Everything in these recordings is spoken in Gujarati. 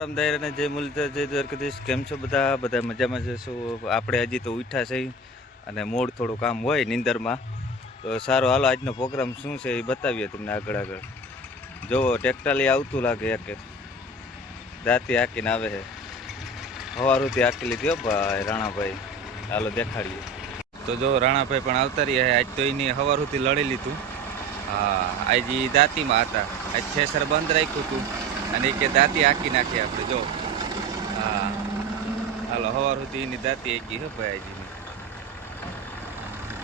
રામદાયર અને જય મુરલીધર જય દ્વારકાધીશ. કેમ છો બધા? બધા મજામાં જશો. આપણે હજી તો ઉઠ્યા છે અને મોડ થોડું કામ હોય નીંદરમાં. તો સારું, હાલો આજનો પ્રોગ્રામ શું છે એ બતાવીએ તમને આગળ આગળ. જુઓ, ટેક્ટાલી આવતું લાગે એક દાંતી હાકીને આવે છે. સવારથી હાકી લીધી હો ભાઈ રાણાભાઈ. હાલો દેખાડીએ. તો જો રાણાભાઈ પણ આવતા રહ્યા. આજ તો એની સવારથી લડી લીધું. હા, આજ એ દાંતીમાં હતા. આજ થેસર બંધ રાખ્યું હતું અને કે દાંતી હાકી નાખી આપણે. જો હા, હાલો સવાર સુધી એની દાંતી હાકી હે ભાઈ. હજી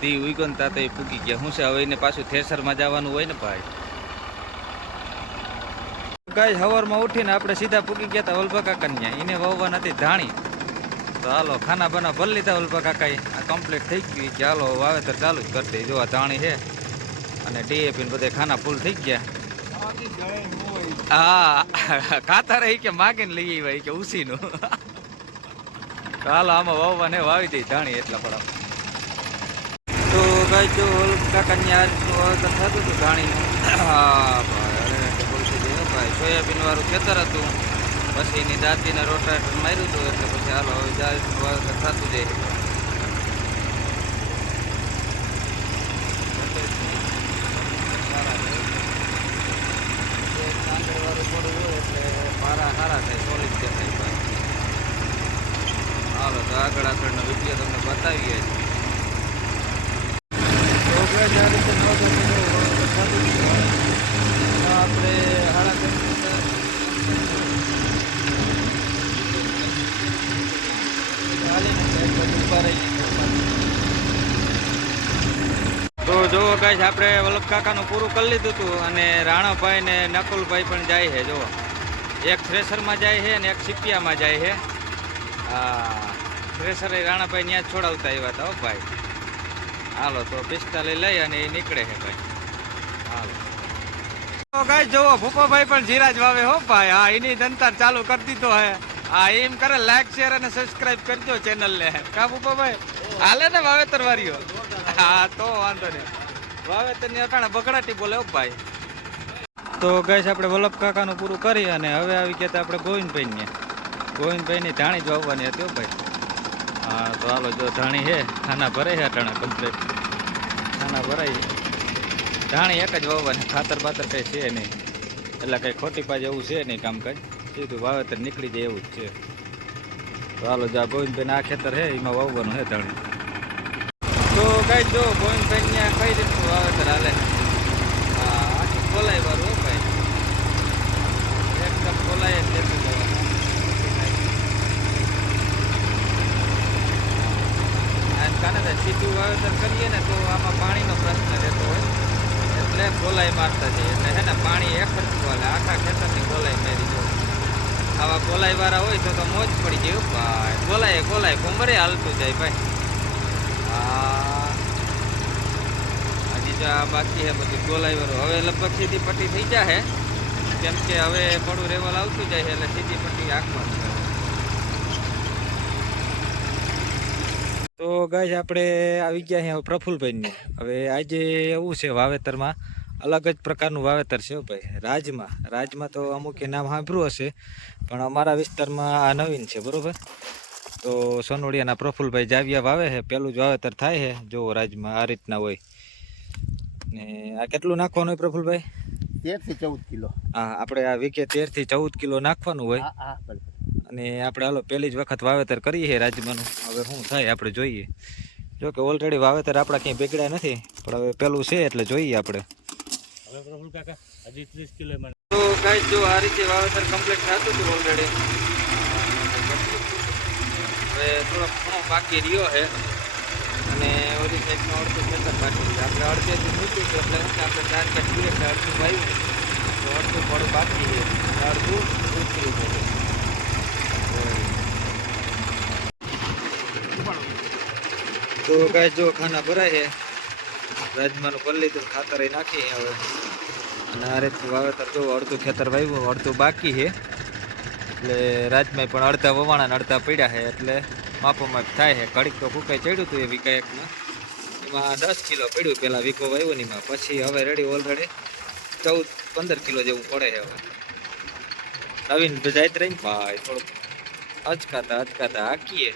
દી ઉગો ને તા તો એ પૂગી ગયા. શું છે હવે એને પાછું થેસરમાં જવાનું હોય ને ભાઈ. ગાય સવારમાં ઉઠીને આપણે સીધા પૂગી ગયા હતા વલ્ભા કાકા ત્યાં. એને વાવવા નથી ધાણી. તો હાલો ખાના બાના ભરી લીધા વલ્ભા કાકાએ. આ કમ્પ્લીટ થઈ ગયું કે હાલો વાવેતર ચાલુ જ કરી દે. જો આ ધાણી છે અને ડીએપી બધે ખાના ફૂલ થઈ ગયા. હા, ખાતર એ કે માગીને લઈ આવી કે ઉસીનું. હાલો આમાં વાવવા ને વાવી દઈ ધાણી એટલા પડા. તો ગાય જો કાકાની આજ વાવેતર થતું હતું ધાણીનું. હા ભાઈ, બોલતી જઈએ ભાઈ. સોયાબીન વાળું ખેતર હતું, પછી એની દાંતીને રોટાવેટર માર્યું હતું એટલે પછી હાલો હવે વાવેતર થતું જાય. પારા સારા થાય, સોલિડ દેખાય ભાઈ. હાલો તો આગળનો વિડીયો તમને બતાવીએ. આપણે તો જો ગાઈસ આપણે વલ્લભ કાકાનું પૂરું કરી લીધું હતું અને રાણાભાઈ ને નકુલભાઈ પણ જાય છે. જો એક થ્રેસરમાં જાય છે અને એક સિપિયામાં જાય છે. હા, થ્રેસર રાણાભાઈ ત્યાં જ છોડાવતા આવ્યા હતા હો ભાઈ. હાલો તો 45 લઈ અને એ નીકળે છે ભાઈ. હાલો તો ગાઈસ જોવો ભૂપાભાઈ પણ જીરા જ વાવે હો ભાઈ. હા, એની દંતાર ચાલુ કરી દીધો હે. હા, એમ કરે લાઈક શેર અને સબસ્ક્રાઇબ કરજો ચેનલને. કા ભૂપાભાઈ હાલે ને વાવેતર વારીઓ? હા તો વાંધો નહીં. વાવેતર ની અટાણે બગડાટી બોલે હો ભાઈ. તો ગાઈસ આપણે વલ્લભ કાકાનું પૂરું કરી અને હવે આવી ગયા આપણે ગોવિંદભાઈની ધાણી જ વાવવાની હતી હો ભાઈ. હા તો હાલો જો ધાણી છે, ખાના ભરે છે અટાણે કમ્પ્લીટ. ખાના ભરાય ધાણી એક જ વાવવાની, ખાતર બાતર કંઈ છે નહીં એટલે કંઈ ખોટી પાજ એવું છે નહીં કામકાજ. સીધું વાવેતર નીકળી જાય એવું જ છે. તો હાલો જો આ ગોવિંદભાઈને આ ખેતર છે એમાં વાવવાનું છે ધાણી. તો ગાઈસ જો ગોવિંદભાઈ ત્યાં કઈ રીતનું વાવેતર હાલે. હા, આખી ખોલાઈ વાળું હો ભાઈ. એકદમ ખોલાય જ લેતું જવાનું. કાને સીધું વાવેતર કરીએ ને તો આમાં પાણીનો પ્રશ્ન રહેતો હોય એટલે ગોલાઈ મારતા જઈએ. એટલે છે ને પાણી એક સરખું હાલે, આખા ખેતરની ગોલાઈ મારી જાય. આવા ગોલાઈ વાળા હોય તો મોજ પડી જાય ભાઈ. ગોલાઈ કુંભરે હાલતું જાય ભાઈ. હા, હજી જો આ બાકી છે બધું ગોલાઈ વાળું. હવે લગભગ સીધી પટ્ટી થઈ જાય કેમ કે હવે પડું રેવલ આવતું જાય એટલે સીધી પટ્ટી આંખવાનું. તો ગાઈસ આપણે આવી ગયા અહીંયા પ્રફુલભાઈને. હવે આજે એવું છે વાવેતરમાં અલગ જ પ્રકારનું વાવેતર છે ભાઈ. રાજમાં તો અમુક નામ સાંભળ્યું હશે પણ અમારા વિસ્તારમાં આ નવીન છે બરોબર. તો સોનોડિયાના પ્રફુલભાઈ જાવિયા વાવે છે, પેલું જ વાવેતર થાય છે. જો રાજમાં આ રીતના હોય ને. આ કેટલું નાખવાનું હોય પ્રફુલભાઈ? 13 થી 14 કિલો. હા, આપણે આ વીઘે 13 થી 14 કિલો નાખવાનું હોય. અને આપણે હાલો પહેલી જ વખત વાવેતર કરીએ છીએ રાજમાનું. હવે શું થાય આપણે જોઈએ. જો કે ઓલરેડી વાવેતર આપણા ક્યાંય બગડ્યા નથી પણ હવે પેલું છે એટલે જોઈએ આપણે. હવે પ્રફુલ કાકા હજી 30 કિલો. તો ગાઈસ જો આ રીતે વાવેતર કમ્પ્લીટ થતું હતું ઓલરેડી. હવે થોડોક ઘણો બાકી રહ્યો છે અને ઓલી સાઈડનો અડધું ખેતર બાકી છે. આપણે અડધેથી મૂક્યું છે એટલે આપણે 4 કે 2 એટલે અડધું વાવ્યું તો અડધું થોડું બાકી છે, અડધું ઉતરી છે. તો ગાઈસ જો ખાના ભરાય છે, રાજમાનું કરી લીધું, ખાતર નાખી હવે. અને આ રીતનું વાવેતર જો અડધું ખેતર વાવ્યું, અડધું બાકી છે. એટલે રાજમાં પણ અડધા વવાણા અડધા પડ્યા છે એટલે માપોમાપ થાય છે. કડીક તો કુકાઈ ચડ્યું હતું એ વીઘા એકમાં, એમાં 10 કિલો પડ્યું પેલા વીઘો વાવ્યો ને એમાં. પછી હવે રેડી ઓલરેડી 14-15 કિલો જેવું પડે છે હવે. નવીન તો જાય રહી ને ભાઈ થોડુંક અચકાતા હાકીએ